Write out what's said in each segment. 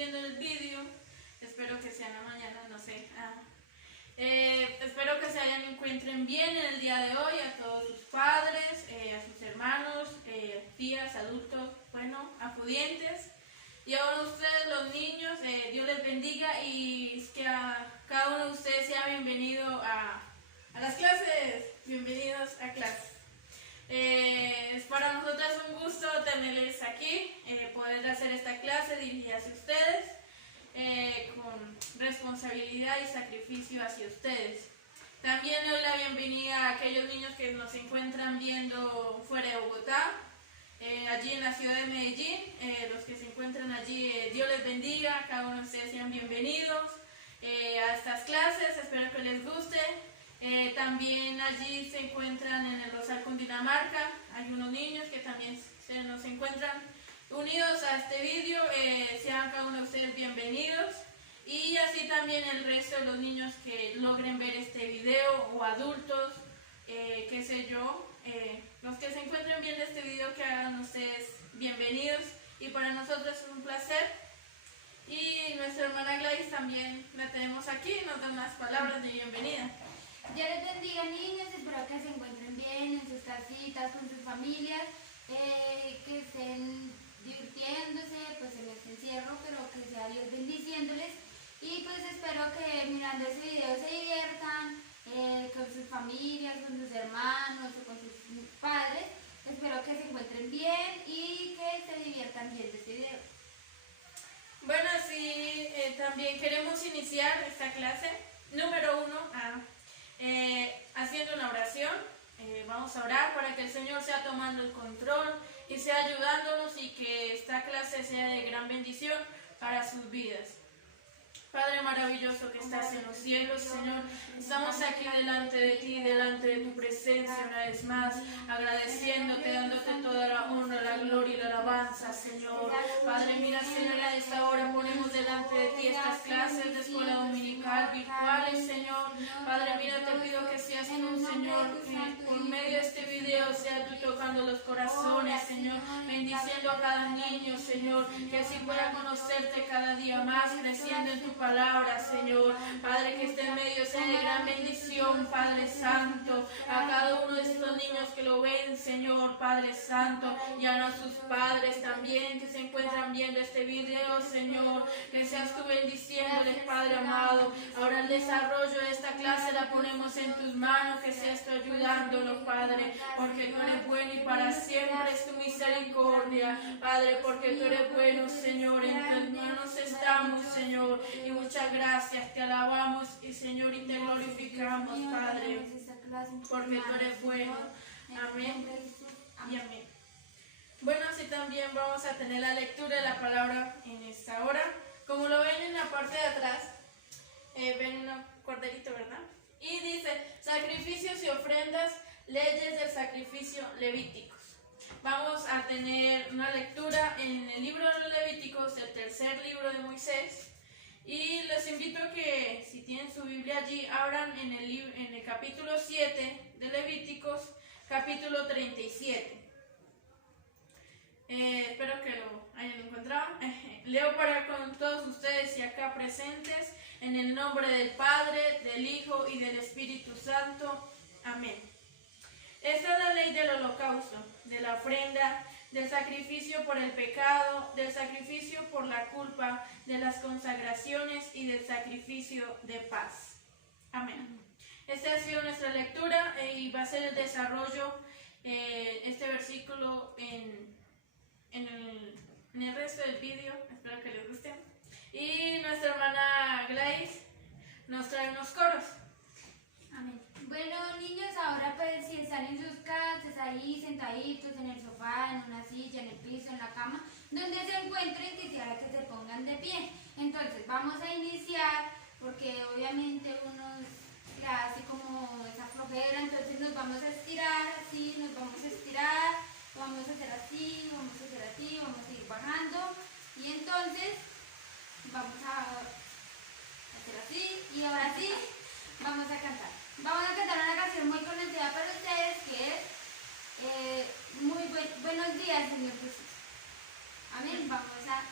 viendo el vídeo, espero que sea en la mañana, no sé. Espero que se encuentren bien en el día de hoy, a todos sus padres, a sus hermanos, tías, adultos, bueno, acudientes. Y ahora ustedes, los niños, Dios les bendiga y que a cada uno de ustedes sea bienvenido a las clases. Bienvenidos a clases. Es para nosotros un gusto tenerles aquí, poder hacer esta clase dirigida hacia ustedes, con responsabilidad y sacrificio hacia ustedes. También doy la bienvenida a aquellos niños que nos encuentran viendo fuera de Bogotá, allí en la ciudad de Medellín. Los que se encuentran allí, Dios les bendiga, cada uno de ustedes sean bienvenidos a estas clases, espero que les guste. También allí se encuentran en el Rosal, Cundinamarca, hay unos niños que también nos encuentran unidos a este vídeo, sean cada uno de ustedes bienvenidos. Y así también el resto de los niños que logren ver este video, o adultos, qué sé yo, los que se encuentren viendo este video, que hagan ustedes bienvenidos, y para nosotros es un placer. Y nuestra hermana Gladys también la tenemos aquí, nos da unas palabras de bienvenida. Dios les bendiga, niños, espero que se encuentren bien en sus casitas, con sus familias, que estén divirtiéndose pues en este encierro, pero que sea Dios bendiciéndoles. Y pues espero que mirando este video se diviertan con sus familias, con sus hermanos o con sus padres. Espero que se encuentren bien y que se diviertan viendo este video. Bueno, sí, también queremos iniciar esta clase número 1 haciendo una oración. Vamos a orar para que el Señor sea tomando el control y sea ayudándonos, y que esta clase sea de gran bendición para sus vidas. Padre maravilloso que estás en los cielos, Señor, estamos aquí delante de ti, delante de tu presencia una vez más, agradeciéndote, dándote toda la honra, la gloria y la alabanza, Señor. Padre, mira, Señor, a esta hora ponemos delante de ti estas clases de escuela dominical virtuales, Señor. Padre, mira, te pido que seas tú, Señor, que por medio de este video sea tú tocando los corazones, Señor, bendiciendo a cada niño, Señor, que así pueda conocerte cada día más, creciendo en tu palabra, Señor. Padre, que este medio sea de gran bendición, Padre Santo, a cada uno de estos niños que lo ven, Señor, Padre Santo, y a sus padres también que se encuentran viendo este video, Señor, que seas tú bendiciéndoles, Padre amado. Ahora el desarrollo de esta clase la ponemos en tus manos, que seas tú ayudándonos, Padre, porque tú eres bueno y para siempre es tu misericordia, Padre, porque tú eres bueno, Señor, en tus manos estamos, Señor. Y muchas gracias, te alabamos y Señor, y te glorificamos, Padre, porque tú eres bueno. Amén y amén. Bueno, así también vamos a tener la lectura de la palabra en esta hora. Como lo ven en la parte de atrás, ven un corderito, ¿verdad? Y dice, sacrificios y ofrendas, leyes del sacrificio levíticos. Vamos a tener una lectura en el libro de los Levíticos, el tercer libro de Moisés. Y les invito a que, si tienen su Biblia allí, abran en el capítulo 7 de Levíticos, capítulo 37. Espero que lo hayan encontrado. Leo para con todos ustedes y acá presentes, en el nombre del Padre, del Hijo y del Espíritu Santo. Amén. Esta es la ley del holocausto, de la ofrenda, del sacrificio por el pecado, del sacrificio por la culpa, de las consagraciones y del sacrificio de paz. Amén. Esta ha sido nuestra lectura y va a ser el desarrollo, este versículo en el resto del vídeo. Espero que les guste. Y nuestra hermana Gladys nos trae unos coros. Amén. Bueno, niños, ahora pues si están en sus casas, ahí sentaditos en el sofá, en una silla, en el piso, en la cama, donde se encuentren, quisiera que se pongan de pie. Entonces vamos a iniciar, porque obviamente uno le hace como esa flojera, entonces nos vamos a estirar, así, nos vamos a estirar, vamos a hacer así, vamos a hacer así, vamos a ir bajando, y entonces vamos a hacer así, y ahora sí, vamos a cantar. Vamos a cantar una canción muy conocida para ustedes, que es buenos días, Señor Jesús. Amén. Vamos a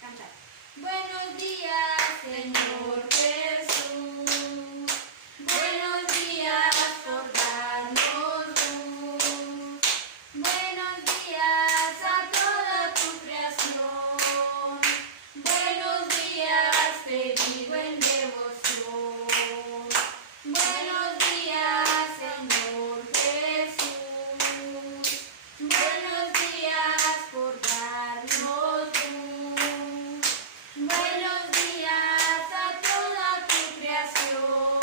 cantar. Buenos días, Señor Jesús. Buenos días por darnos luz. Buenos días a toda tu creación. Buenos días, te digo en devoción. Buenos días, Señor Jesús. Buenos días por darnos luz. Buenos días a toda tu creación.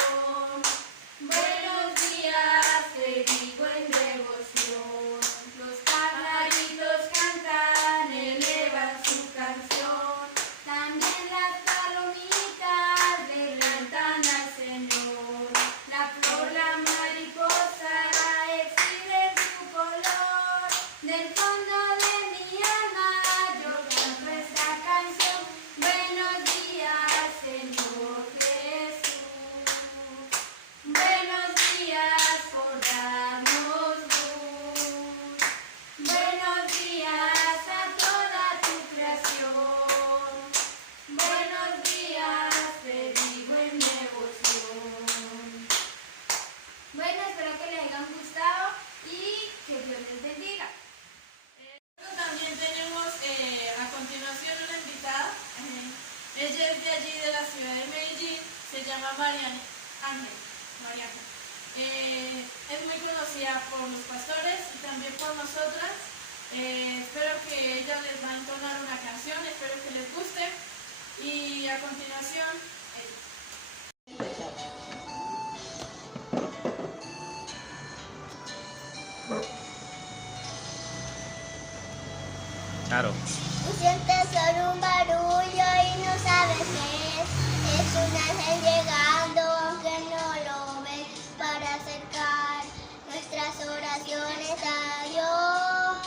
Buenos días, te digo en devoción. Los pajaritos cantan, elevan su canción. También las palomitas le cantan al Señor. La flor, la mariposa exhiben su color. Del fondo de mi alma yo canto esta canción. Buenos días, Señor Jesús. Buenos días por darnos luz. Buenos días a toda tu creación. Buenos días, te digo en devoción. Bueno, espero que les hayan gustado y que Dios les bendiga. También tenemos a continuación una invitada. Ella es de allí, de la ciudad de Medellín. Se llama Mariana Ángel. Mariana. Es muy conocida por los pastores y también por nosotras. Espero que ella les va a entonar una canción. Espero que les guste. Y a continuación... Claro. Tú sientes solo un barullo y no sabes qué es. Es un ángel llegando aunque no lo ves, para acercar nuestras oraciones a Dios.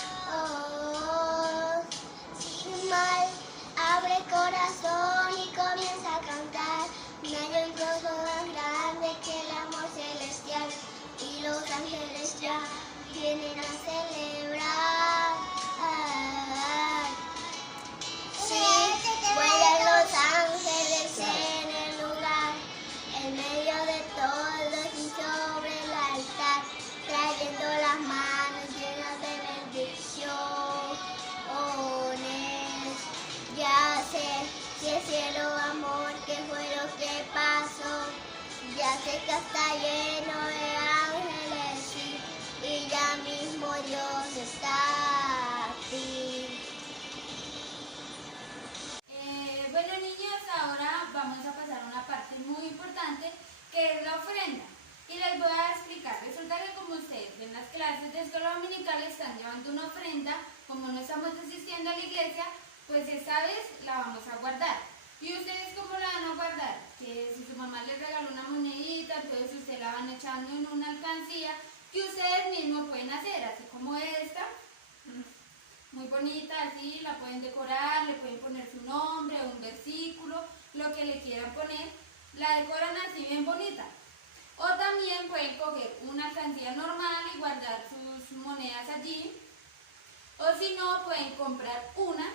Sin mal, abre el corazón y comienza a cantar. No hay un trozo más grande que el amor celestial, y los ángeles ya vienen a celebrar. Sí, vuelan los ángeles en el lugar, en medio de todos y sobre el altar, trayendo las manos llenas de bendiciones. Ya sé si es cielo amor que fue lo que pasó, ya sé que está lleno de ángeles, sí, y ya mismo Dios está aquí. Bueno, niños, ahora vamos a pasar a una parte muy importante que es la ofrenda. Y les voy a explicar. Resulta que como ustedes en las clases de escuela dominical están llevando una ofrenda, como no estamos asistiendo a la iglesia, pues esta vez la vamos a guardar. ¿Y ustedes cómo la van a guardar? Que si su mamá les regaló una monedita, entonces ustedes la van echando en una alcancía que ustedes mismos pueden hacer, así como esta. Muy bonita, así, la pueden decorar, le pueden poner su nombre, un versículo, lo que le quieran poner, la decoran así bien bonita. O también pueden coger una alcancía normal y guardar sus monedas allí. O si no, pueden comprar una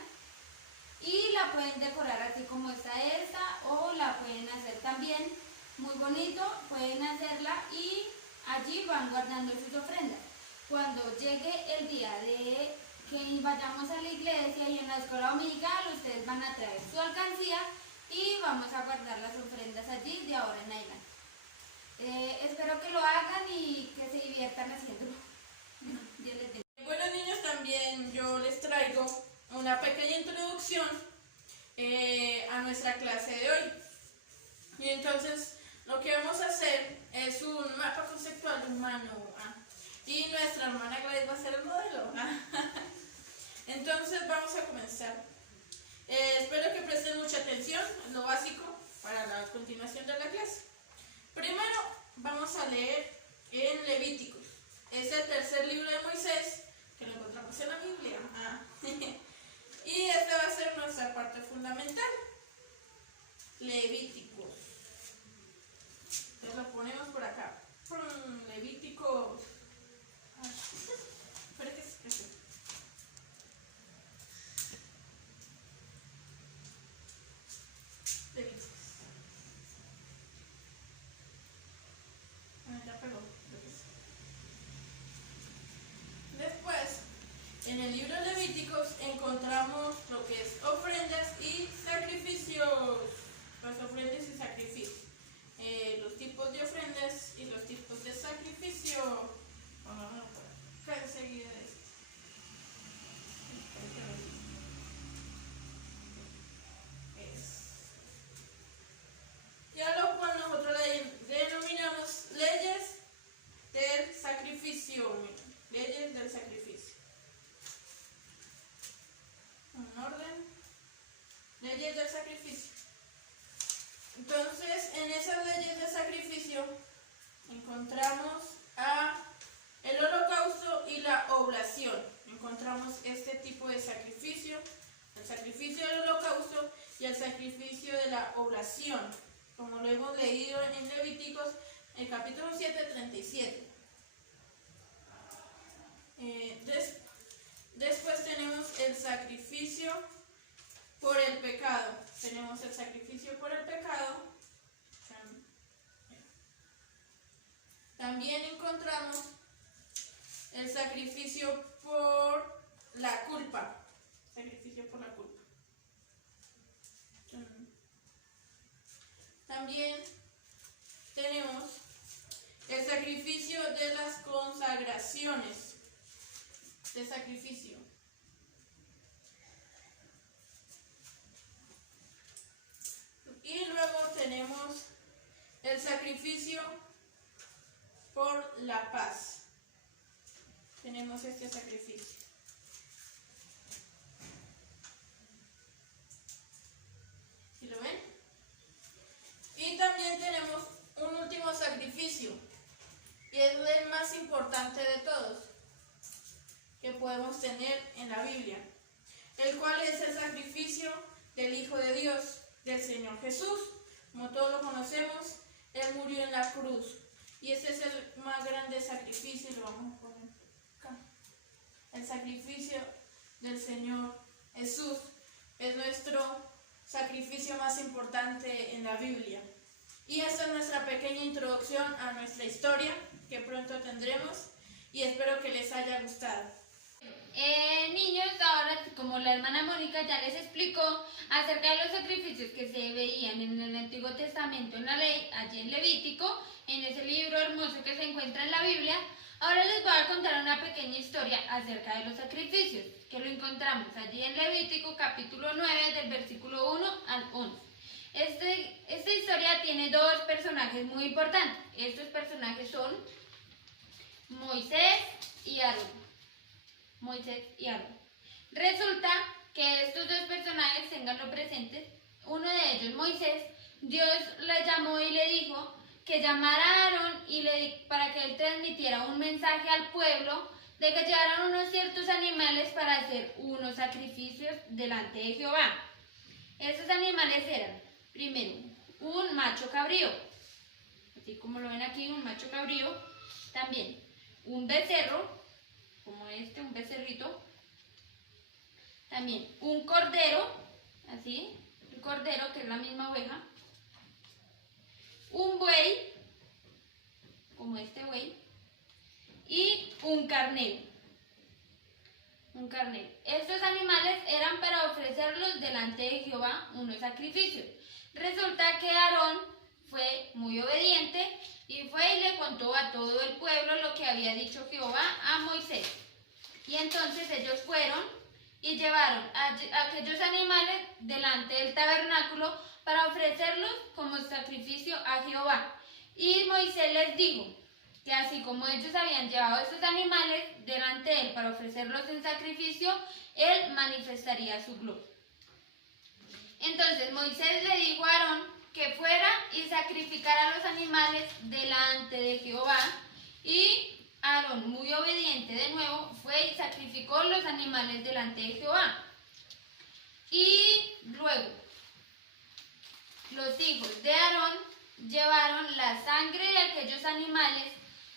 y la pueden decorar así como está esta, o la pueden hacer también muy bonito, pueden hacerla y allí van guardando sus ofrendas. Cuando llegue el día de que vayamos a la iglesia y en la escuela dominical, ustedes van a traer su alcancía y vamos a guardar las ofrendas allí de ahora en adelante. Espero que lo hagan y que se diviertan haciéndolo. Dios les bendiga. Bueno, niños, también yo les traigo una pequeña introducción a nuestra clase de hoy. Y entonces lo que vamos a hacer es un mapa conceptual humano. Y nuestra hermana Gladys va a ser el modelo. Entonces vamos a comenzar. Espero que presten mucha atención, es lo básico para la continuación de la clase. Primero vamos a leer en Levíticos. Es el tercer libro de Moisés, que lo encontramos en la Biblia. Y esta va a ser nuestra parte fundamental. Levíticos. Entonces lo ponemos por acá. Levíticos. Espera que se el libro de Levíticos encontramos lo que es ofrendas y sacrificios. Las ofrendas y sacrificios. Los tipos de ofrendas y los tipos de sacrificio. Bueno, no, acá enseguida es. Y a lo cual nosotros denominamos leyes del sacrificio. Leyes del sacrificio. En orden. Leyes del sacrificio. Entonces, en esas leyes de sacrificio encontramos el holocausto y la oblación. Encontramos este tipo de sacrificio, el sacrificio del holocausto y el sacrificio de la oblación, como lo hemos leído en Levíticos, el capítulo 7, 37. Después tenemos el sacrificio por el pecado. Tenemos el sacrificio por el pecado. También encontramos el sacrificio por la culpa. Sacrificio por la culpa. También tenemos el sacrificio de las consagraciones de sacrificio. Y luego tenemos el sacrificio por la paz. Tenemos este sacrificio. ¿Sí lo ven? Y también tenemos un último sacrificio. Y es el más importante de todos que podemos tener en la Biblia, el cual es el sacrificio del Hijo de Dios, del Señor Jesús. Como todos lo conocemos, Él murió en la cruz. Y ese es el más grande sacrificio, lo vamos a poner acá. El sacrificio del Señor Jesús es nuestro sacrificio más importante en la Biblia. Y esta es nuestra pequeña introducción a nuestra historia, que pronto tendremos, y espero que les haya gustado. Niños, ahora como la hermana Mónica ya les explicó acerca de los sacrificios que se veían en el Antiguo Testamento, en la ley, allí en Levítico, en ese libro hermoso que se encuentra en la Biblia, ahora les voy a contar una pequeña historia acerca de los sacrificios, que lo encontramos allí en Levítico capítulo 9 del versículo 1 al 11. Esta historia tiene dos personajes muy importantes. Estos personajes son Moisés y Aarón. Moisés y Aarón. Resulta que estos dos personajes, tenganlo presentes, uno de ellos, Moisés, Dios le llamó y le dijo que llamara a Aarón para que él transmitiera un mensaje al pueblo de que llevaran unos ciertos animales para hacer unos sacrificios delante de Jehová. Esos animales eran, primero, un macho cabrío, así como lo ven aquí, un macho cabrío, también un becerro, como este, un becerrito, también un cordero, así, un cordero que es la misma oveja, un buey, como este buey, y un carnero. Un carnero. Estos animales eran para ofrecerlos delante de Jehová unos sacrificios. Resulta que Aarón fue muy obediente y fue y le contó a todo el pueblo lo que había dicho Jehová a Moisés. Y entonces ellos fueron y llevaron a aquellos animales delante del tabernáculo para ofrecerlos como sacrificio a Jehová. Y Moisés les dijo que así como ellos habían llevado estos animales delante de él para ofrecerlos en sacrificio, él manifestaría su gloria. Entonces Moisés le dijo a Aarón que fuera y sacrificara los animales delante de Jehová, y Aarón, muy obediente de nuevo, fue y sacrificó los animales delante de Jehová. Y luego, los hijos de Aarón llevaron la sangre de aquellos animales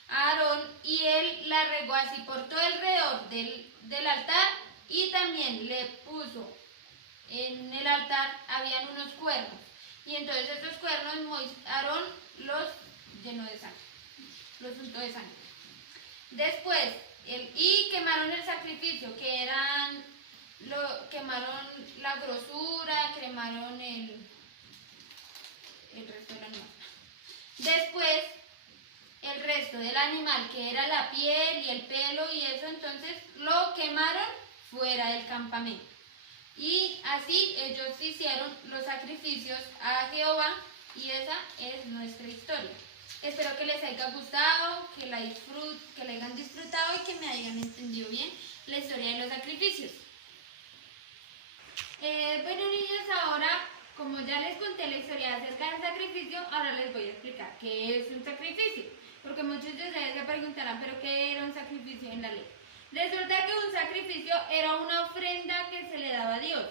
a Aarón, y él la regó así por todo alrededor del altar, y también le puso en el altar, habían unos cuernos, y entonces estos cuernos Aarón los llenó de sangre, los untó de sangre. Después y quemaron el sacrificio, que quemaron la grosura, quemaron el resto del animal. Después, el resto del animal, que era la piel y el pelo y eso, entonces lo quemaron fuera del campamento. Y así ellos hicieron los sacrificios a Jehová, y esa es nuestra historia. Espero que les haya gustado, que la hayan disfrutado y que me hayan entendido bien la historia de los sacrificios. Bueno, niños, ahora, como ya les conté la historia acerca del sacrificio, ahora les voy a explicar qué es un sacrificio. Porque muchos de ustedes se preguntarán, ¿pero qué era un sacrificio en la ley? Resulta que un sacrificio era una ofrenda que se le daba a Dios,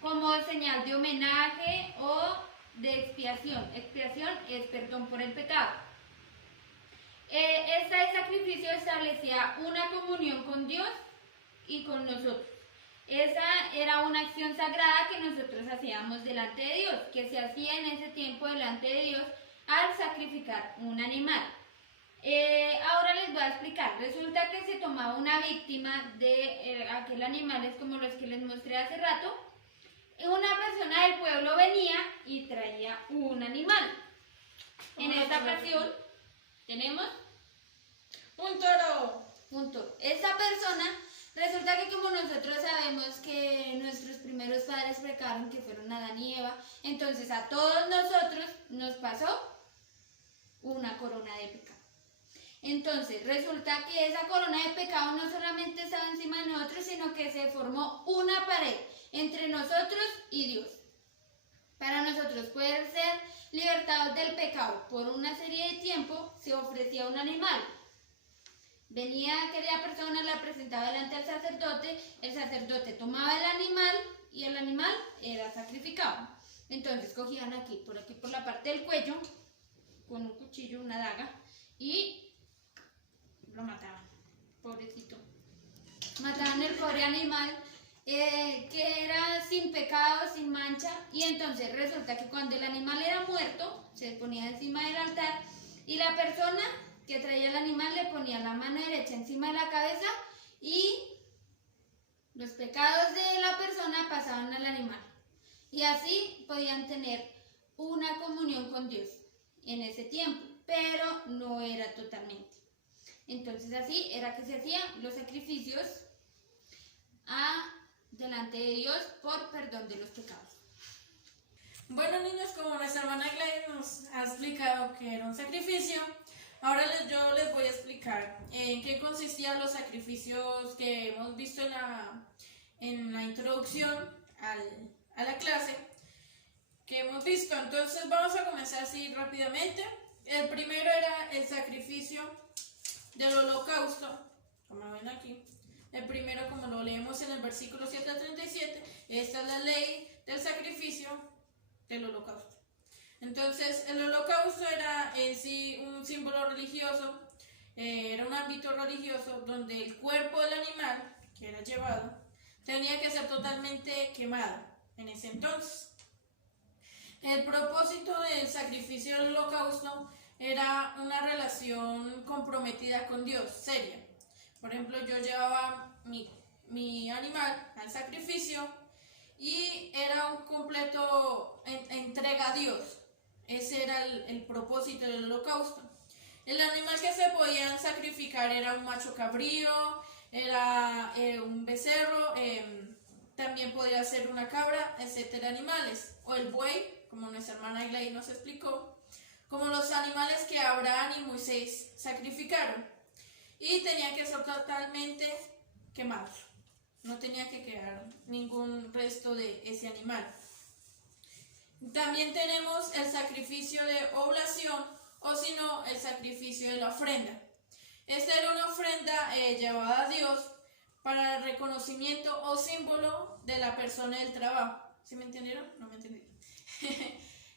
como señal de homenaje o de expiación. Expiación es perdón por el pecado. Este sacrificio establecía una comunión con Dios y con nosotros. Esa era una acción sagrada que nosotros hacíamos delante de Dios, que se hacía en ese tiempo delante de Dios al sacrificar un animal. Ahora les voy a explicar. Resulta que se tomaba una víctima de aquel animal, es como los que les mostré hace rato. Una persona del pueblo venía y traía un animal. En esta ocasión tenemos un toro. Esta persona, resulta que como nosotros sabemos que nuestros primeros padres pecaron, que fueron Adán y Eva, entonces a todos nosotros nos pasó una corona de pecado. Entonces, resulta que esa corona de pecado no solamente estaba encima de nosotros, sino que se formó una pared entre nosotros y Dios. Para nosotros poder ser libertados del pecado por una serie de tiempo, se ofrecía un animal. Venía aquella persona, la presentaba delante del sacerdote, el sacerdote tomaba el animal y el animal era sacrificado. Entonces cogían por aquí por la parte del cuello, con un cuchillo, una daga, y lo mataban, pobrecito. Mataban el pobre animal, que era sin pecado, sin mancha, y entonces resulta que cuando el animal era muerto, se ponía encima del altar, y la persona que traía el animal le ponía la mano derecha encima de la cabeza, y los pecados de la persona pasaban al animal. Y así podían tener una comunión con Dios en ese tiempo, pero no era totalmente. Entonces así era que se hacían los sacrificios delante de Dios por perdón de los pecados. Bueno, niños, como nuestra hermana Gladys nos ha explicado que era un sacrificio, ahora yo les voy a explicar en qué consistían los sacrificios que hemos visto en la introducción a la clase que hemos visto. Entonces vamos a comenzar así rápidamente. El primero era el sacrificio del holocausto, como ven aquí. El primero, como lo leemos en el versículo 7 al 37, esta es la ley del sacrificio del holocausto. Entonces, el holocausto era en sí un símbolo religioso, era un ámbito religioso donde el cuerpo del animal que era llevado tenía que ser totalmente quemado en ese entonces. El propósito del sacrificio del holocausto era una relación comprometida con Dios, seria. Por ejemplo, yo llevaba mi animal al sacrificio y era un completo entrega a Dios. Ese era el propósito del holocausto. El animal que se podían sacrificar era un macho cabrío, era un becerro, también podía ser una cabra, etcétera, animales. O el buey, como nuestra hermana Gladys nos explicó, como los animales que Abraham y Moisés sacrificaron. Y tenían que ser totalmente quemados. No tenía que quedar ningún resto de ese animal. También tenemos el sacrificio de oblación, o si no, el sacrificio de la ofrenda. Esta era una ofrenda llevada a Dios para el reconocimiento o símbolo de la persona del trabajo. ¿Sí me entendieron? No me entendieron.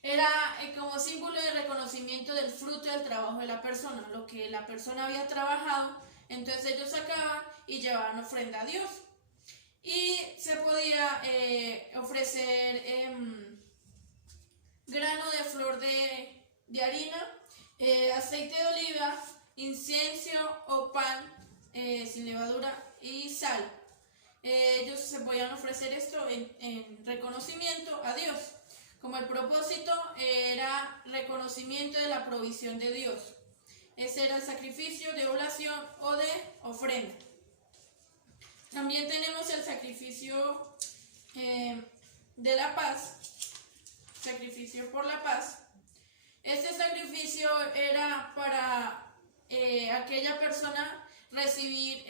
Era como símbolo de reconocimiento del fruto del trabajo de la persona, lo que la persona había trabajado. Entonces ellos sacaban y llevaban ofrenda a Dios. Y se podía ofrecer grano de flor de harina, aceite de oliva, incienso o pan sin levadura y sal. Ellos se podían ofrecer esto en reconocimiento a Dios, como el propósito era reconocimiento de la provisión de Dios. Ese era el sacrificio de oblación o de ofrenda. También tenemos el sacrificio de la paz, sacrificio por la paz. Este sacrificio era para aquella persona recibir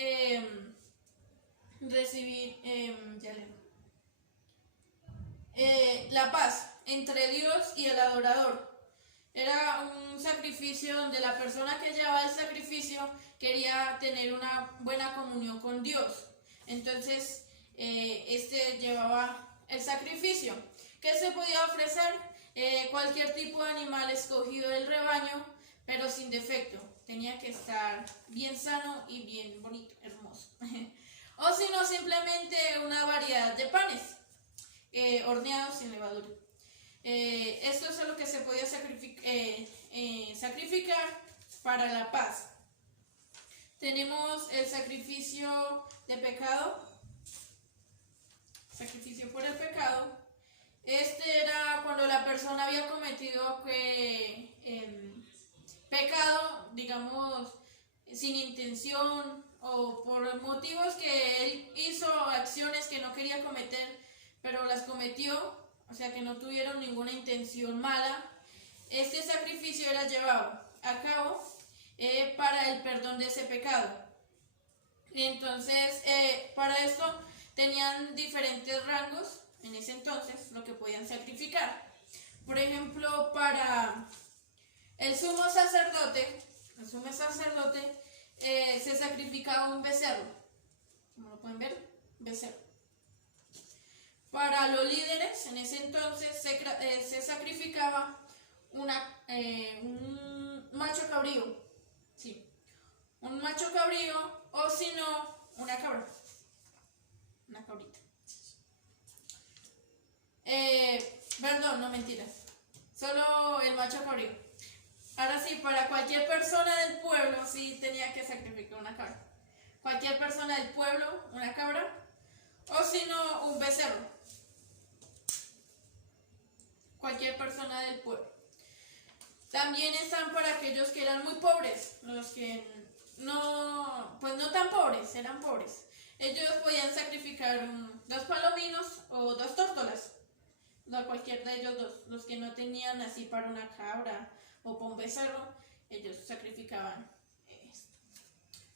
la paz entre Dios y el adorador. Era un sacrificio donde la persona que llevaba el sacrificio quería tener una buena comunión con Dios. Entonces, este llevaba el sacrificio. ¿Qué se podía ofrecer? Cualquier tipo de animal escogido del rebaño, pero sin defecto. Tenía que estar bien sano y bien bonito, hermoso. O si no, simplemente una variedad de panes horneados sin levadura. Esto es lo que se podía sacrificar para la paz. Tenemos el sacrificio de pecado, sacrificio por el pecado. Este era cuando la persona había cometido pecado, digamos, sin intención o por motivos que él hizo acciones que no quería cometer, pero las cometió, o sea que no tuvieron ninguna intención mala. Este sacrificio era llevado a cabo para el perdón de ese pecado. Y entonces, para esto tenían diferentes rangos en ese entonces, lo que podían sacrificar. Por ejemplo, para el sumo sacerdote se sacrificaba un becerro. Como lo pueden ver, becerro. Para los líderes, en ese entonces se sacrificaba un macho cabrío. Sí, un macho cabrío o si no, una cabra. Una cabrita. Perdón, no mentiras. Solo el macho cabrío. Ahora sí, para cualquier persona del pueblo sí tenía que sacrificar una cabra. Cualquier persona del pueblo, una cabra. O si no, un becerro. Cualquier persona del pueblo. También están para aquellos que eran muy pobres, los que no tan pobres, eran pobres. Ellos podían sacrificar 2 palominos o 2 tórtolas. No, cualquier de ellos dos. Los que no tenían así para una cabra o para un becerro, ellos sacrificaban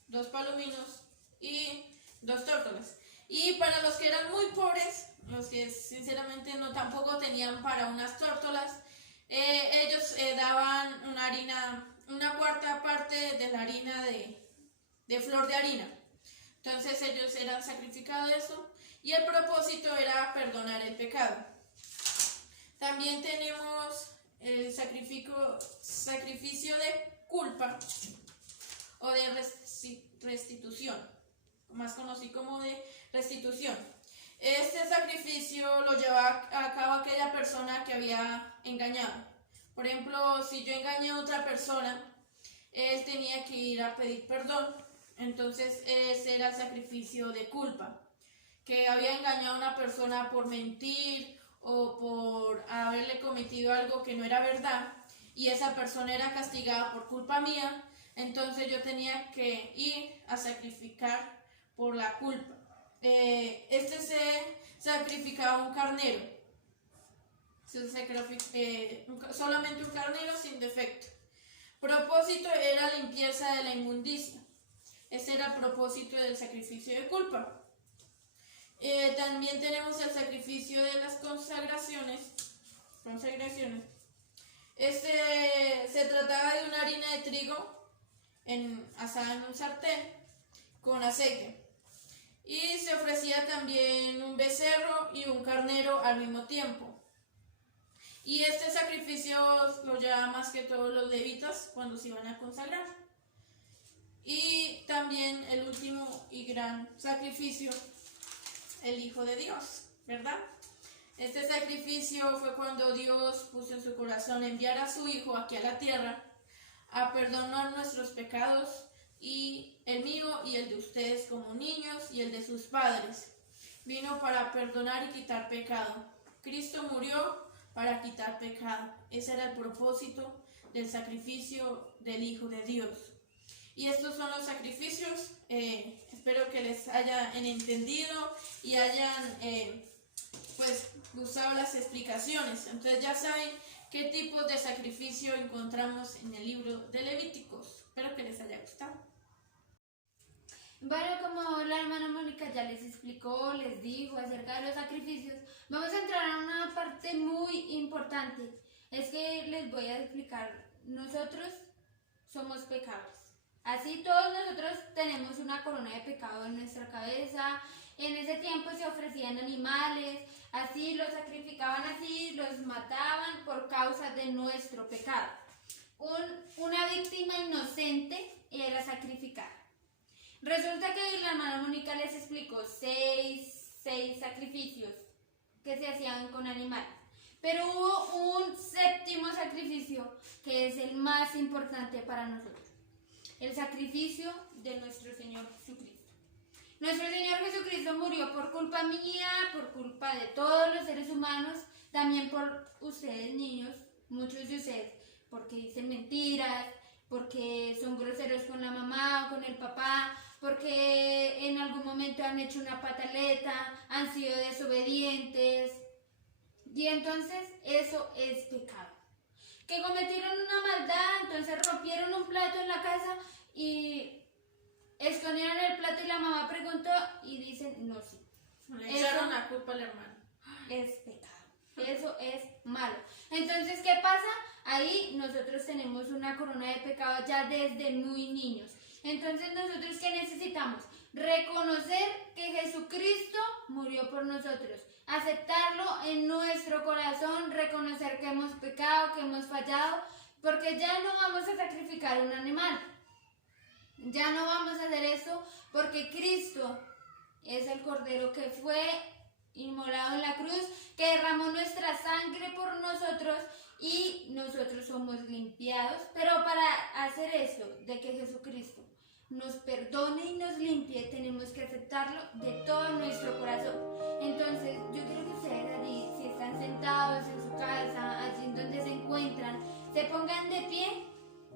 2 palominos y 2 tórtolas. Y para los que eran muy pobres, los que sinceramente no tampoco tenían para unas tórtolas, ellos daban una harina, una cuarta parte de la harina de flor de harina. Entonces ellos eran sacrificados de eso y el propósito era perdonar el pecado. También tenemos el sacrificio de culpa o de restitución, más conocido como de restitución. Este sacrificio lo llevaba a cabo aquella persona que había engañado. Por ejemplo, si yo engañé a otra persona, él tenía que ir a pedir perdón. Entonces ese era el sacrificio de culpa, que había engañado a una persona por mentir o por haberle cometido algo que no era verdad y esa persona era castigada por culpa mía. Entonces yo tenía que ir a sacrificar por la culpa. Se sacrificaba un carnero, solamente un carnero sin defecto. Propósito era limpieza de la inmundicia. Ese era el propósito del sacrificio de culpa. También tenemos el sacrificio de las consagraciones. Se trataba de una harina de trigo asada en un sartén con aceite. Y se ofrecía también un becerro y un carnero al mismo tiempo. Y este sacrificio lo llevaban más que todos los levitas cuando se iban a consagrar. Y también el último y gran sacrificio, el Hijo de Dios, ¿verdad? Este sacrificio fue cuando Dios puso en su corazón enviar a su Hijo aquí a la tierra a perdonar nuestros pecados, y el mío y el de ustedes como niños y el de sus padres. Vino para perdonar y quitar pecado. Cristo murió para quitar pecado. Ese era el propósito del sacrificio del Hijo de Dios. Y estos son los sacrificios. Espero que les hayan entendido y hayan usado las explicaciones. Entonces ya saben qué tipo de sacrificio encontramos en el libro de Levíticos. Espero que les haya gustado. Bueno, como la hermana Mónica ya les explicó, les dijo acerca de los sacrificios, vamos a entrar a una parte muy importante. Es que les voy a explicar, nosotros somos pecadores. Así todos nosotros tenemos una corona de pecado en nuestra cabeza. En ese tiempo se ofrecían animales, así los sacrificaban, así los mataban por causa de nuestro pecado. Una víctima inocente era sacrificada. Resulta que la hermana Mónica les explicó seis sacrificios que se hacían con animales. Pero hubo un séptimo sacrificio que es el más importante para nosotros. El sacrificio de nuestro Señor Jesucristo. Nuestro Señor Jesucristo murió por culpa mía, por culpa de todos los seres humanos, también por ustedes niños, muchos de ustedes, porque dicen mentiras, porque son groseros con la mamá o con el papá, porque en algún momento han hecho una pataleta, han sido desobedientes, y entonces eso es pecado. Que cometieron una maldad, entonces rompieron un plato en la casa y escondieron el plato y la mamá preguntó y dicen no, sí. Le echaron la culpa al hermano. Es pecado, eso es malo. Entonces, ¿qué pasa? Ahí nosotros tenemos una corona de pecado ya desde muy niños. Entonces, ¿nosotros qué necesitamos? Reconocer que Jesucristo murió por nosotros. Aceptarlo en nuestro corazón, reconocer que hemos pecado, que hemos fallado, porque ya no vamos a sacrificar un animal. Ya no vamos a hacer eso porque Cristo es el Cordero que fue inmolado en la cruz, que derramó nuestra sangre por nosotros y nosotros somos limpiados. Pero para hacer eso, de que Jesucristo nos perdone y nos limpie, tenemos que aceptarlo de todo nuestro corazón. Entonces, yo quiero que ustedes allí, si están sentados en su casa, allí en donde se encuentran, se pongan de pie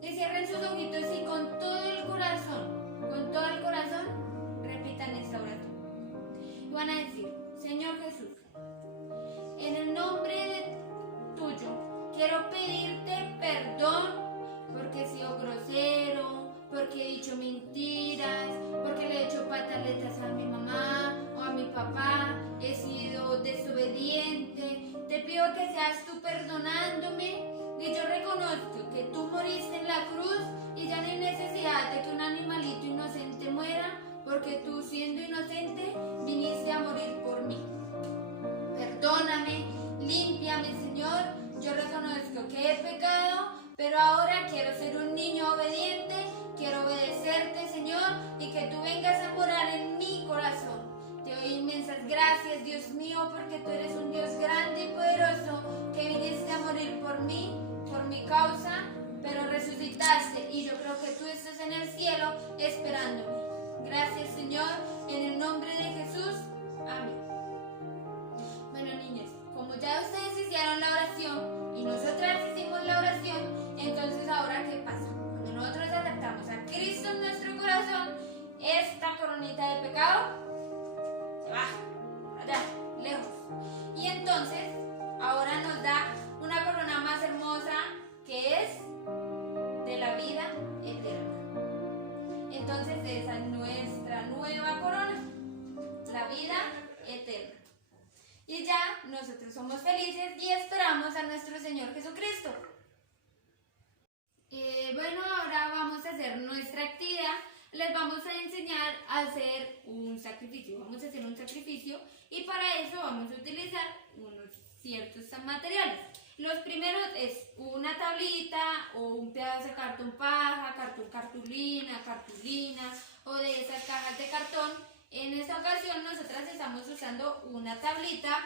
y cierren sus ojitos y con todo el corazón, repitan esta oración. Y van a decir: Señor Jesús, en el nombre tuyo, quiero pedirte perdón porque he sido grosero, porque he dicho mentiras, porque le he hecho pataletas a mi mamá o a mi papá, he sido desobediente. Te pido que seas tú perdonándome y yo reconozco que tú moriste en la cruz y ya no hay necesidad de que un animalito inocente muera, porque tú, siendo inocente, viniste a morir por mí. Perdóname, límpiame, Señor. Yo reconozco que he pecado, pero ahora quiero ser un niño obediente. Quiero obedecerte, Señor, y que tú vengas a morar en mi corazón. Te doy inmensas gracias, Dios mío, porque tú eres un Dios grande y poderoso, que viniste a morir por mí, por mi causa, pero resucitaste, y yo creo que tú estás en el cielo esperándome. Gracias, Señor, en el nombre de Jesús. Amén. Bueno, niños, como ya ustedes hicieron la oración y nosotras hicimos la oración, entonces ahora ¿qué pasa? Cuando nosotros aceptamos a Cristo en nuestro corazón, esta coronita de pecado se va allá, lejos. Y entonces ahora nos da una corona más hermosa, que es de la vida eterna. Entonces esa es nuestra nueva corona, la vida eterna. Y ya nosotros somos felices y esperamos a nuestro Señor Jesucristo. Bueno, ahora vamos a hacer nuestra actividad. Les vamos a enseñar a hacer un sacrificio. Vamos a hacer un sacrificio y para eso vamos a utilizar unos ciertos materiales. Los primeros es una tablita o un pedazo de cartón paja, cartulina o de esas cajas de cartón. En esta ocasión nosotras estamos usando una tablita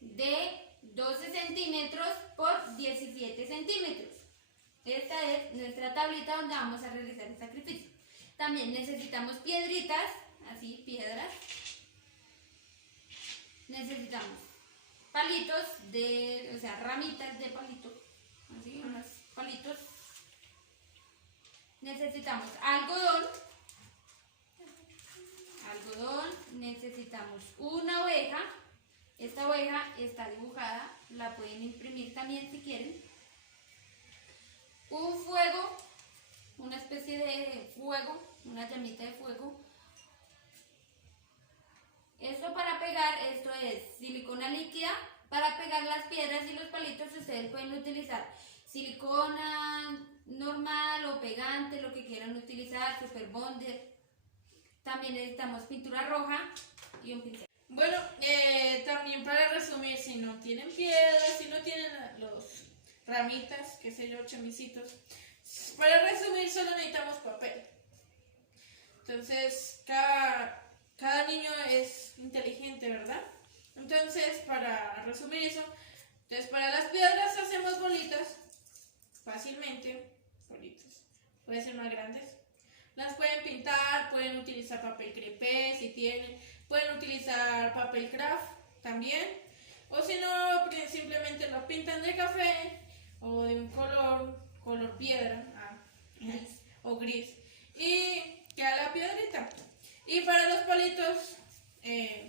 de 12 centímetros por 17 centímetros. Esta es nuestra tablita donde vamos a realizar el sacrificio. También necesitamos piedritas, así, piedras. Necesitamos palitos o sea, ramitas de palito, así, unos palitos. Necesitamos algodón, necesitamos una oveja. Esta oveja está dibujada, la pueden imprimir también si quieren. Un fuego, una especie de fuego, una llamita de fuego. Esto para pegar, esto es silicona líquida. Para pegar las piedras y los palitos ustedes pueden utilizar silicona normal o pegante, lo que quieran utilizar, super bonder. También necesitamos pintura roja y un pincel. Bueno, también para resumir, si no tienen piedras, si no tienen los ramitas, qué sé yo, chamicitos, para resumir solo necesitamos papel. Entonces, cada niño es inteligente, ¿verdad? Entonces, para resumir eso, entonces para las piedras hacemos bolitas, fácilmente, bolitas, pueden ser más grandes. Las pueden pintar, pueden utilizar papel crepé si tienen, pueden utilizar papel craft también, o si no, simplemente lo pintan de café o de un color piedra, o gris, y queda la piedrita. Y para los palitos,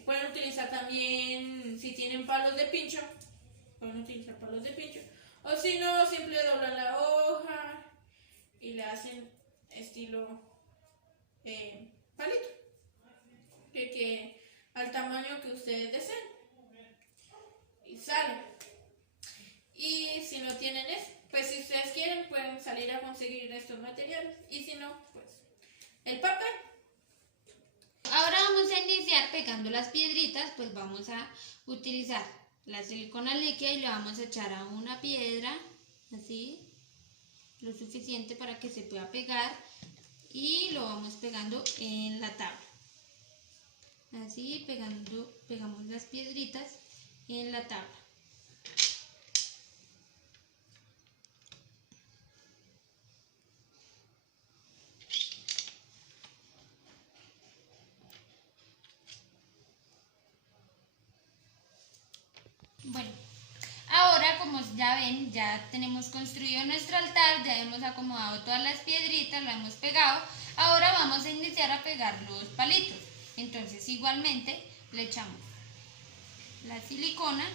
pueden utilizar también, si tienen palos de pincho, pueden utilizar palos de pincho, o si no, simple doblan la hoja y le hacen estilo palito, que al tamaño que ustedes deseen, y sale. Y si no tienen eso, pues si ustedes quieren pueden salir a conseguir estos materiales, y si no, pues el papel. Ahora vamos a iniciar pegando las piedritas, pues vamos a utilizar la silicona líquida y le vamos a echar a una piedra, así, lo suficiente para que se pueda pegar, y lo vamos pegando en la tabla. Así, pegamos las piedritas en la tabla. Bueno, ahora como ya ven, ya tenemos construido nuestro altar, ya hemos acomodado todas las piedritas, lo hemos pegado. Ahora vamos a iniciar a pegar los palitos. Entonces igualmente le echamos la silicona,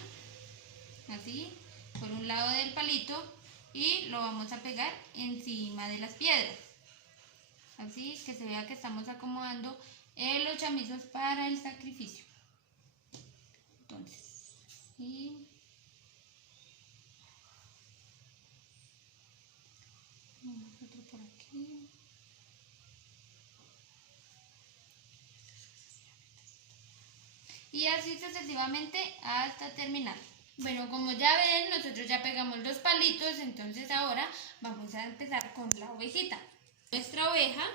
así, por un lado del palito, y lo vamos a pegar encima de las piedras. Así que se vea que estamos acomodando los chamizos para el sacrificio. Entonces, y otro por aquí. Y así sucesivamente hasta terminar. Bueno, como ya ven, nosotros ya pegamos los palitos, entonces ahora vamos a empezar con la ovejita. Nuestra oveja,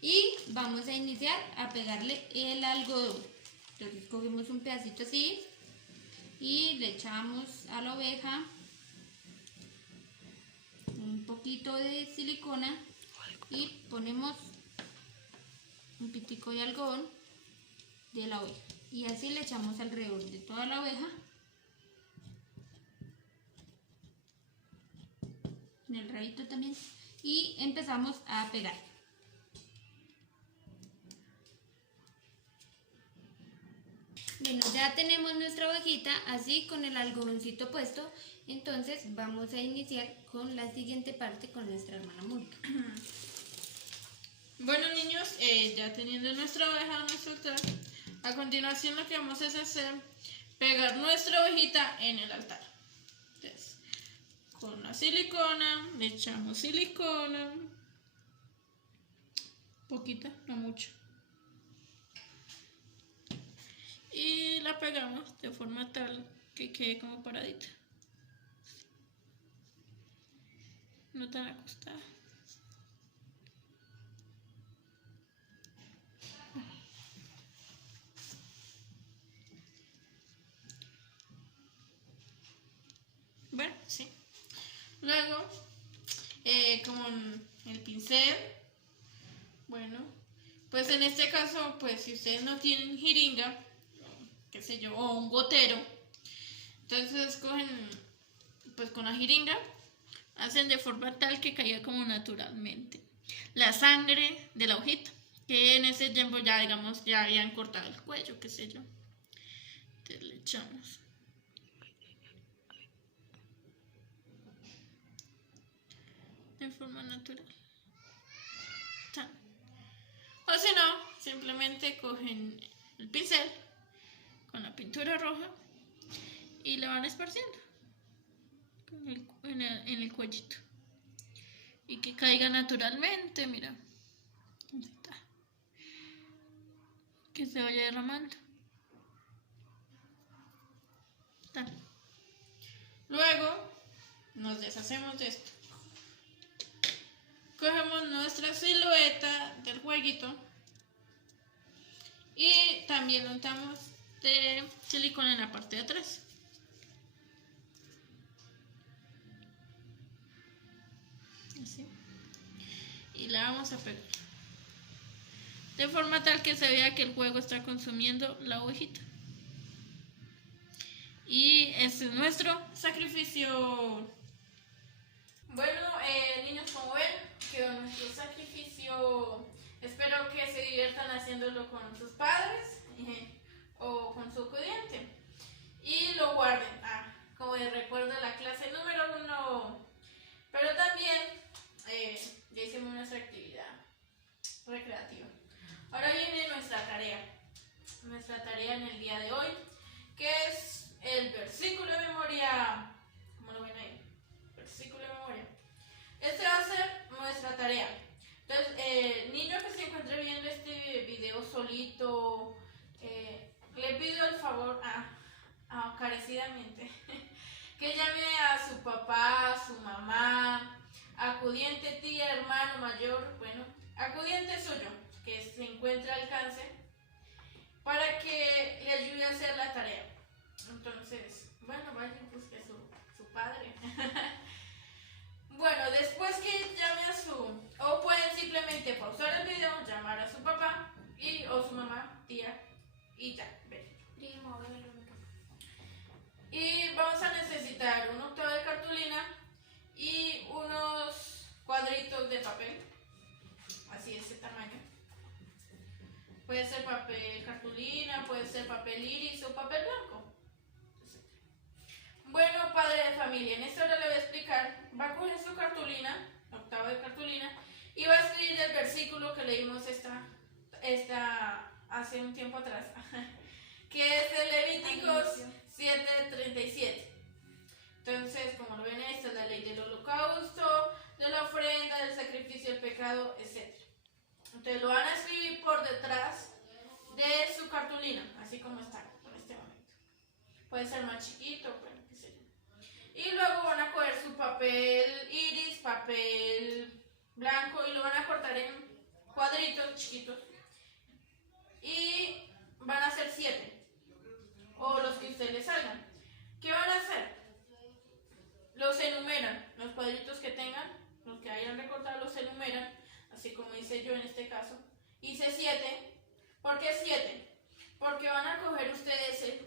y vamos a iniciar a pegarle el algodón. Entonces cogemos un pedacito así y le echamos a la oveja un poquito de silicona y ponemos un pitico de algodón de la oveja, y así le echamos alrededor de toda la oveja, en el rabito también, y empezamos a pegar. Bueno, ya tenemos nuestra ovejita así con el algodoncito puesto, entonces vamos a iniciar con la siguiente parte con nuestra hermana Mónica. Bueno, niños, ya teniendo nuestra oveja, nuestro altar, a continuación lo que vamos a hacer pegar nuestra ovejita en el altar. Entonces, con la silicona, le echamos silicona, poquita, no mucho, y la pegamos de forma tal que quede como paradita, no tan acostada. Bueno, sí. Luego, con el pincel, Bueno, pues en este caso, pues si ustedes no tienen jeringa, qué sé yo, o un gotero, entonces cogen, pues con la jeringa, hacen de forma tal que caiga como naturalmente la sangre de la hojita, que en ese tiempo ya, digamos, ya habían cortado el cuello, qué sé yo. Entonces le echamos. De forma natural. Tan. O si no, simplemente cogen el pincel con la pintura roja y la van esparciendo en el cuellito. Y que caiga naturalmente, mira. ¿Dónde está? Que se vaya derramando. Tan. Luego nos deshacemos de esto. Cogemos nuestra silueta del jueguito y también lo untamos de silicona en la parte de atrás. Así. Y la vamos a pegar. De forma tal que se vea que el juego está consumiendo la hojita. Y este es nuestro sacrificio. Bueno, niños, como ven, quedó nuestro sacrificio. Espero que se diviertan haciéndolo con sus padres o con su acudiente. Y lo guarden, como de recuerdo de la clase número 1. Pero también ya hicimos nuestra actividad recreativa. Ahora viene nuestra tarea. Nuestra tarea en el día de hoy, que es el versículo de memoria. ¿Cómo lo ven ahí? Versículo de memoria. Este va a ser nuestra tarea. Entonces, el niño que se encuentre viendo este video solito, le pido el favor, encarecidamente, que llame a su papá, a su mamá, acudiente, tía, hermano mayor, bueno, acudiente suyo, que se encuentre al alcance, para que le ayude a hacer la tarea. Entonces, bueno, vaya, busque a su padre. Bueno, después que llame a o pueden simplemente pausar el video, llamar a su papá o su mamá, tía, y ya, ven. Y vamos a necesitar un octavo de cartulina y unos cuadritos de papel, así de ese tamaño. Puede ser papel cartulina, puede ser papel iris o papel blanco. Bueno, padre de familia, en esta hora le voy a explicar. Va a coger su cartulina, octavo de cartulina, y va a escribir el versículo que leímos hace un tiempo atrás, que es de Levíticos 7:37. Entonces, como lo ven, esta es la ley del holocausto, de la ofrenda, del sacrificio del pecado, etc. Entonces lo van a escribir por detrás de su cartulina, así como está en este momento. Puede ser más chiquito, bueno, qué sé yo. Y luego van a coger su papel iris, papel blanco, y lo van a cortar en cuadritos chiquitos. Y van a hacer 7, o los que ustedes les salgan. ¿Qué van a hacer? Los enumeran, los cuadritos que tengan, los que hayan recortado los enumeran, así como hice yo en este caso. Hice 7. ¿Por qué 7? Porque van a coger ustedes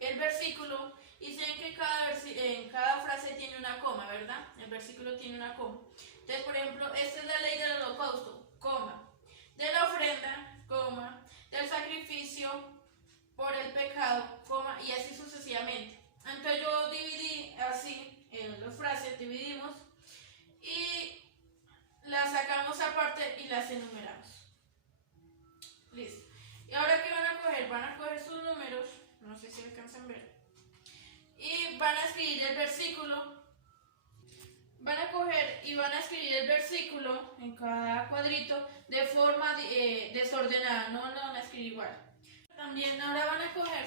el versículo y saben que en cada frase tiene una coma, ¿verdad? El versículo tiene una coma. Entonces, por ejemplo, esta es la ley del holocausto, coma. De la ofrenda, coma. Del sacrificio por el pecado, coma, y así sucesivamente. Entonces yo dividí así las frases, dividimos y las sacamos aparte y las enumeramos. Listo. Y ahora, ¿qué van a coger? Van a coger sus números, no sé si alcanzan a ver, y van a escribir el versículo. Van a coger y van a escribir el versículo en cada cuadrito de forma desordenada, no lo van a escribir igual. También ahora van a coger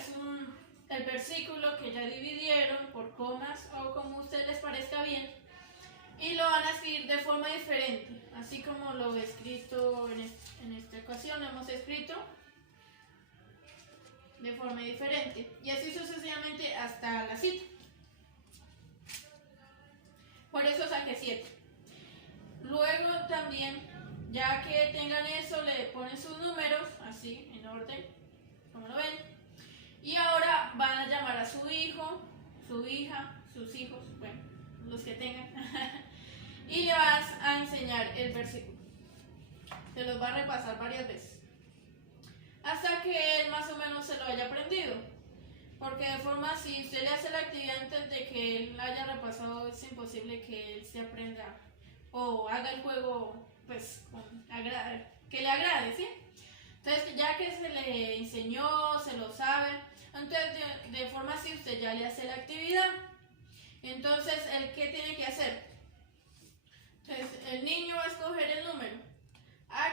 el versículo que ya dividieron por comas o como a ustedes les parezca bien, y lo van a escribir de forma diferente, así como lo he escrito en esta ocasión, lo hemos escrito de forma diferente, y así sucesivamente hasta la cita. Por eso saqué 7. Luego también, ya que tengan eso, orden, como lo ven. Y ahora van a llamar a su hijo, su hija, sus hijos, bueno, los que tengan, y le vas a enseñar el versículo. Se los va a repasar varias veces, hasta que él más o menos se lo haya aprendido. Porque de forma, si usted le hace la actividad antes de que él haya repasado, es imposible que él se aprenda o haga el juego, pues, que le agrade, ¿sí? Entonces, ya que se le enseñó, se lo sabe, entonces de forma así usted ya le hace la actividad. Entonces, ¿el qué tiene que hacer? Entonces, el niño va a escoger el número.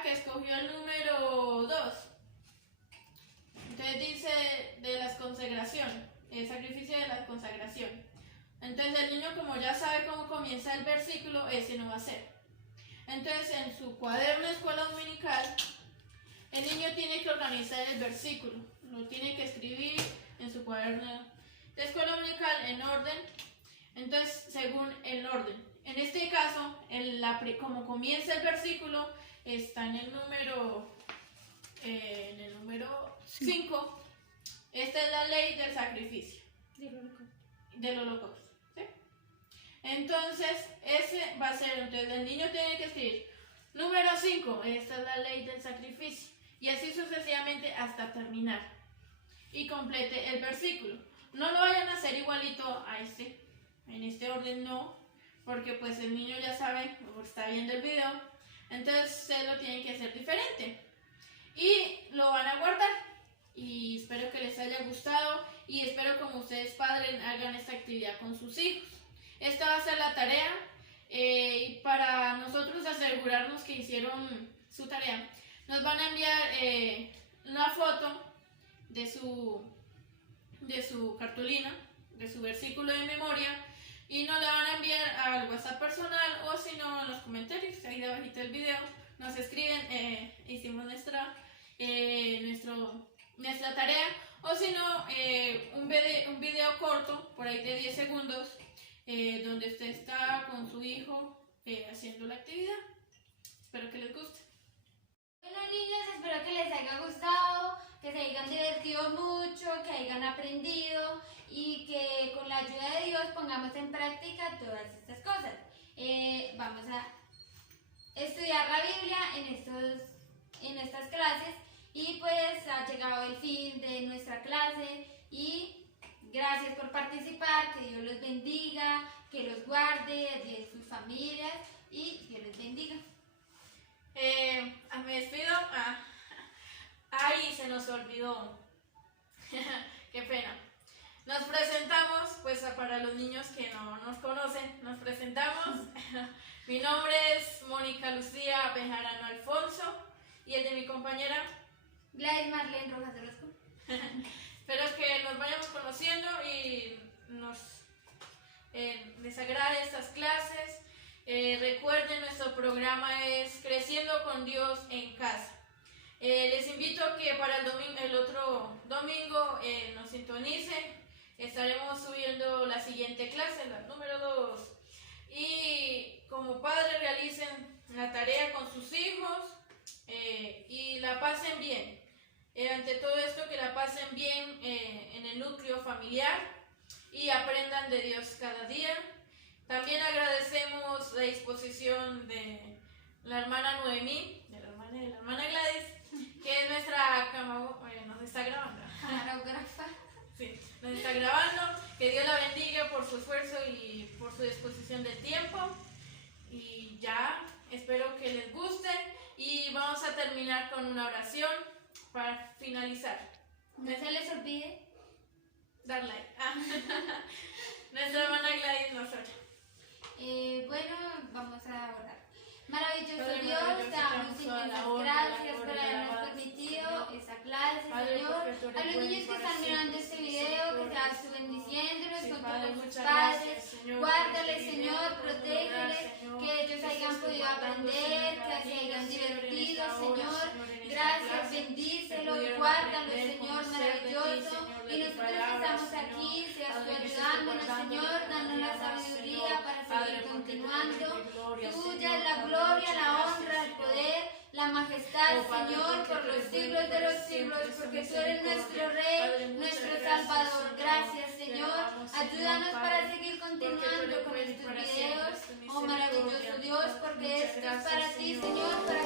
Que escogió el número 2. Entonces dice de las consagraciones, el sacrificio de la consagración. Entonces el niño, como ya sabe cómo comienza el versículo, ese no va a ser. Entonces en su cuaderno de escuela dominical, el niño tiene que organizar el versículo. Lo tiene que escribir en su cuaderno de escuela dominical en orden. Entonces según el orden. En este caso, como comienza el versículo, está en el número 5. Esta es la ley del sacrificio, del holocausto, ¿sí? Entonces, ese va a ser, entonces el niño tiene que escribir número 5, esta es la ley del sacrificio, y así sucesivamente hasta terminar y complete el versículo. No lo vayan a hacer igualito a en este orden no, porque pues el niño ya sabe, o está viendo el video, entonces se lo tienen que hacer diferente. Y lo van a guardar. Y espero que les haya gustado. Y espero como ustedes padres hagan esta actividad con sus hijos. Esta va a ser la tarea. Y para nosotros asegurarnos que hicieron su tarea, nos van a enviar una foto de su cartulina, de su versículo de memoria. Y nos la van a enviar al WhatsApp personal, o si no en los comentarios, ahí abajito del video, nos escriben, hicimos nuestra tarea, o si no, un video corto, por ahí de 10 segundos, donde usted está con su hijo haciendo la actividad. Espero que les guste. Bueno, niños, espero que les haya gustado, que se hayan divertido mucho, que hayan aprendido y que con la ayuda de Dios pongamos en práctica todas estas cosas. Vamos a estudiar la Biblia en estas clases, y pues ha llegado el fin de nuestra clase y gracias por participar, que Dios los bendiga, que los guarde, de sus familias, y Dios les bendiga. Me despido. Ay, se nos olvidó. Qué pena. Nos presentamos, pues para los niños que no nos conocen, nos presentamos. Mi nombre es Mónica Lucía Bejarano Alfonso, y el de mi compañera Gladys Marlene Rojas Orozco. Espero que nos vayamos conociendo y les agrade estas clases. Recuerden, nuestro programa es Creciendo con Dios en Casa. Les invito a que para el otro domingo nos sintonicen. Estaremos subiendo la siguiente clase, la número 2. Y como padres realicen la tarea con sus hijos y la pasen bien. Ante todo esto, que la pasen bien en el núcleo familiar y aprendan de Dios cada día. También agradecemos la disposición de la hermana Noemí, de la hermana Gladys, que es nuestra nos está grabando. Camarógrafa. Sí, nos está grabando. Que Dios la bendiga por su esfuerzo y por su disposición del tiempo. Y ya, espero que les guste. Y vamos a terminar con una oración para finalizar. No se les olvide dar like. Nuestra hermana Gladys nos ora. Bueno, vamos a orar. Maravilloso Padre Dios, maravilloso, te damos te damos infinitas toda la gracias honra, por la habernos alabanza, permitido Señor. esta clase, Padre, Señor. porque tú eres A los bueno niños que para están mirando siempre, este sí, video, que Señor, seas tú Jesús. bendiciéndolos Sí, junto Padre, con sus muchas padres. gracias, Señor, Guárdales, por este Señor, video, por protégeles, Señor. que ellos Que hayan estés podido guardando, aprender, Señor, que cada se día, hayan Señor, en divertido, esta hora, Señor. en esta Gracias, clase, bendícelos, que pudieron guárdalos, aprender, Señor, conocer de ti, maravilloso. Señor, de Y tu nosotros que palabra, estamos Señor. aquí, seas tú Padre, que estés ayudándonos, guardando Señor, cada dándonos día la más, sabiduría Señor. para Padre, seguir porque tú continuando. eres de gloria, Tuya Señor. es la Padre, gloria, muchas la gracias, honra, el Señor. poder, la majestad, Oh, Padre, Señor, porque por tú los eres siglos bueno, de los eres siglos, siempre, porque tu tú eres nuestro misericordia. Rey, Padre, muchas nuestro gracias, Salvador. Señor. Gracias, Te Señor. alabamos, Señor, Ayúdanos Padre, para seguir porque tú continuando eres con bueno y estos para siempre videos. es tu Oh, maravilloso misericordia. Dios, porque Muchas esto es gracias, para ti, Señor. Señor, para